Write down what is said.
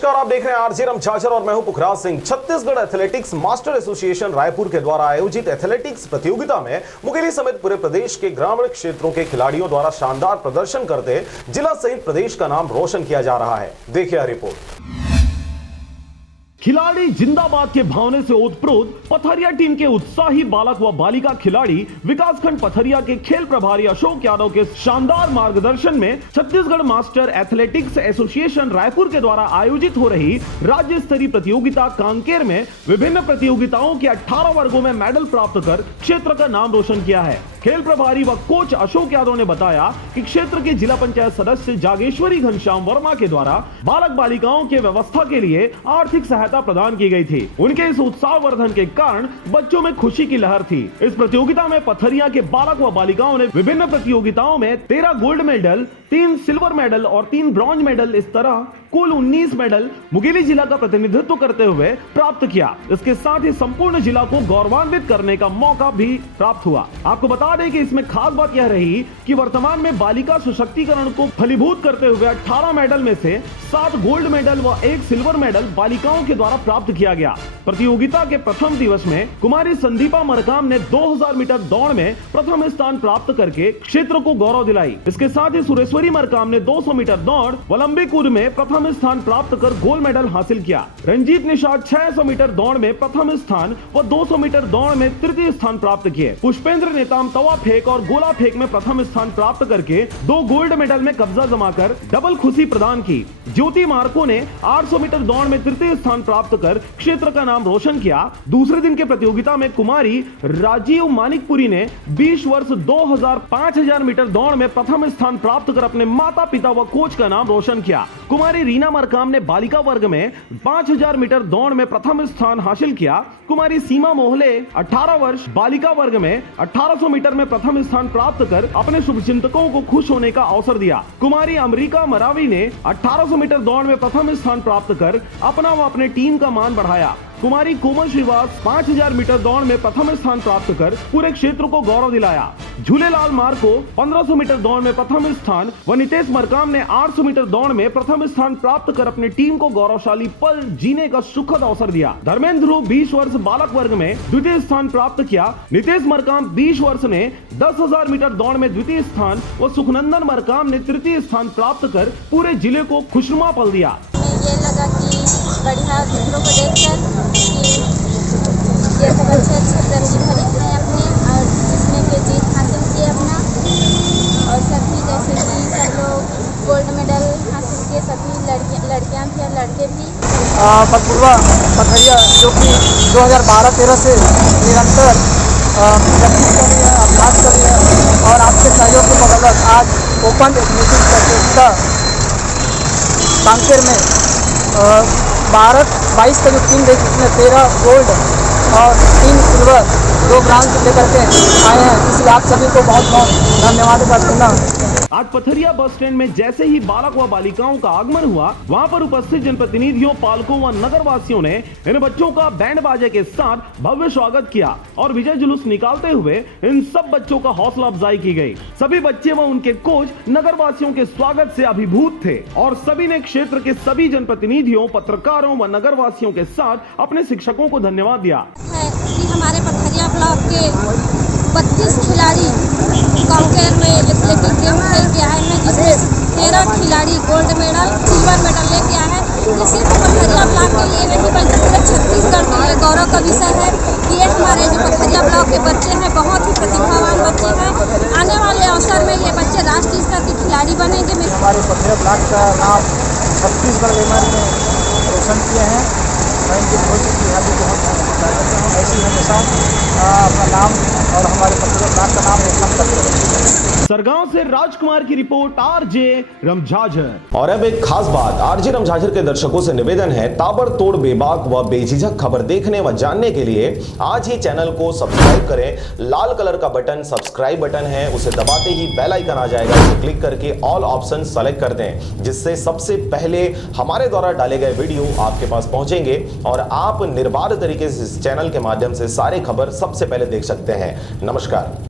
नमस्कार, आप देख रहे हैं आरजे रमझाझर और मैं हूं Pukhraj Singh. Chhattisgarh athletics master association Raipur के द्वारा आयोजित एथलेटिक्स प्रतियोगिता में मुंगेली समेत पूरे प्रदेश के ग्रामीण क्षेत्रों के खिलाड़ियों द्वारा शानदार प्रदर्शन करते जिला सहित प्रदेश का नाम रोशन किया जा रहा है। देखिए रिपोर्ट। खिलाड़ी जिंदाबाद के भावने से ओतप्रोत पथरिया टीम के उत्साही बालक व बालिका खिलाड़ी विकासखंड पथरिया के खेल प्रभारी अशोक यादव के शानदार मार्गदर्शन में Chhattisgarh master athletics association Raipur के द्वारा आयोजित हो रही राज्य स्तरीय प्रतियोगिता कांकेर में विभिन्न प्रतियोगिताओं के 18 वर्गों में मेडल प्राप्त कर क्षेत्र का नाम रोशन किया है। खेल प्रभारी व कोच अशोक यादव ने बताया कि क्षेत्र के जिला पंचायत सदस्य जागेश्वरी घनश्याम वर्मा के द्वारा बालक बालिकाओं के व्यवस्था के लिए आर्थिक सहायता प्रदान की गई थी। उनके इस उत्साहवर्धन के कारण बच्चों में खुशी की लहर थी। इस प्रतियोगिता में पथरिया के बालक व बालिकाओं ने विभिन्न प्रतियोगिताओं में 13 गोल्ड मेडल, 3 सिल्वर मेडल और 3 ब्रॉन्ज मेडल, इस तरह कुल 19 मेडल मुंगेली जिला का प्रतिनिधित्व करते हुए प्राप्त किया। इसके साथ ही संपूर्ण जिला को गौरवान्वित करने का मौका भी प्राप्त हुआ। आपको बता दें कि इसमें खास बात यह रही कि वर्तमान में बालिका सशक्तिकरण को फलीभूत करते हुए 18 मेडल में से 7 गोल्ड मेडल व 1 सिल्वर मेडल बालिकाओं के द्वारा प्राप्त किया गया। प्रतियोगिता के प्रथम दिवस में कुमारी संदीपा मरकाम ने 2000 मीटर दौड़ में प्रथम स्थान प्राप्त करके क्षेत्र को गौरव दिलाई। इसके साथ ही सुरेश्वरी मरकाम ने 200 मीटर दौड़ व लंबी कूद में प्रथम स्थान प्राप्त कर गोल्ड मेडल हासिल किया। रंजीत निषाद 600 मीटर दौड़ में प्रथम स्थान व 200 मीटर दौड़ में तृतीय स्थान प्राप्त किए। पुष्पेंद्र नेताम तवा फेंक और गोला फेंक में प्रथम स्थान प्राप्त करके 2 गोल्ड मेडल में कब्जा जमाकर डबल खुशी प्रदान की। ज्योति मार्को ने 800 मीटर दौड़ में तृतीय स्थान प्राप्त कर क्षेत्र का नाम रोशन किया। दूसरे दिन के प्रतियोगिता में कुमारी राजीव मानिकपुरी ने 20 वर्ष 5000 मीटर दौड़ में प्रथम स्थान प्राप्त कर अपने माता पिता व कोच का नाम रोशन किया। कुमारी रीना मरकाम ने बालिका वर्ग में 5000 मीटर दौड़ में प्रथम स्थान हासिल किया। कुमारी सीमा मोहले 18 वर्ष बालिका वर्ग में 1800 मीटर में प्रथम स्थान प्राप्त कर अपने शुभचिंतकों को खुश होने का अवसर दिया। कुमारी अमरीका मरावी ने 1800 मीटर दौड़ में प्रथम स्थान प्राप्त कर अपना व अपने टीम का मान बढ़ाया। कुमारी कोमल श्रीवास 5000 मीटर दौड़ में प्रथम स्थान प्राप्त कर पूरे क्षेत्र को गौरव दिलाया। झूलेलाल मार्को 1500 मीटर दौड़ में प्रथम स्थान व नितेश मरकाम ने 800 मीटर दौड़ में प्रथम स्थान प्राप्त कर अपनी टीम को गौरवशाली पल जीने का सुखद अवसर दिया। धर्मेंद्र 20 वर्ष बालक वर्ग में द्वितीय स्थान प्राप्त किया। नितेश मरकाम 20 वर्ष ने 10,000 मीटर दौड़ में द्वितीय स्थान व सुखनंदन मरकाम ने तृतीय स्थान प्राप्त कर पूरे जिले को खुशनुमा पल दिया। ये लगा कि बढ़िया चित्रों को देखकर कि ये सब अच्छे प्रतिभा हैं अपने और इसमें के जीत हासिल किए अपना, और सभी जैसे कि सब लोग गोल्ड मेडल हासिल किए, सभी लड़कियां भी और लड़के भी। पथपुरवा पथरिया जो कि 2012-13 से निरंतर प्रैक्टिस कर रही है, अभ्यास कर रही है और आपके सहयोग के बदौलत आज ओपन एथलेटिक्स प्रतियोगिता कांकेर में 22 का जो टीम रही उसमें 13 गोल्ड और 3 सिल्वर 2 ब्रॉन्ज लेकर के आए हैं, इसलिए आप सभी को बहुत बहुत धन्यवाद करते हैं। आज पथरिया बस स्टैंड में जैसे ही बालक व बालिकाओं का आगमन हुआ, वहां पर उपस्थित जनप्रतिनिधियों, पालकों व नगर वासियों ने इन बच्चों का बैंड बाजे के साथ भव्य स्वागत किया और विजय जुलूस निकालते हुए इन सब बच्चों का हौसला अफजाई की गई। सभी बच्चे व उनके कोच नगर वासियों के स्वागत से अभिभूत थे और सभी ने क्षेत्र के सभी जनप्रतिनिधियों, पत्रकारों व नगर वासियों के साथ अपने शिक्षकों को धन्यवाद दिया। हमारे पथरिया ब्लॉक के 32 खिलाड़ी कांकेर में एथलेटिक गेम खेल के आए हैं, जिसमें 13 खिलाड़ी गोल्ड मेडल, सिल्वर मेडल लेके आए हैं। ये सिर्फ पथरिया ब्लॉक के लिए नहीं बल्कि पूरे छत्तीसगढ़ के लिए गौरव का विषय है कि ये हमारे जो पथरिया ब्लॉक के बच्चे हैं बहुत ही प्रतिभावान बच्चे हैं। आने वाले अवसर में ये बच्चे राष्ट्रीय स्तर के खिलाड़ी बनेंगे। हमारे पथरिया ब्लॉक का नाम छत्तीसगढ़ लेवल में रोशन किए हैं। मैं इनके भविष्य की यहाँ भी बहुत करता हूँ, ऐसे ही हमेशा अपना नाम और हमारे पथरिया ब्लॉक का नाम रोशन करते हैं। सरगांव से राजकुमार की रिपोर्ट, आरजे रमझाझर। और अब एक खास बात, आरजे रमझाझर के दर्शकों से निवेदन है, ताबड़तोड़ बेबाक व बेझिझक खबर देखने व जानने के लिए आज ही चैनल को सब्सक्राइब करें। लाल कलर का बटन सब्सक्राइब बटन है, उसे दबाते ही बेल आइकन आ जाएगा, उसे क्लिक करके ऑल ऑप्शन सेलेक्ट कर दें, जिससे सबसे पहले हमारे द्वारा डाले गए वीडियो आपके पास पहुंचेंगे और आप निर्बाध तरीके से इस चैनल के माध्यम से सारे खबर सबसे पहले देख सकते हैं। नमस्कार।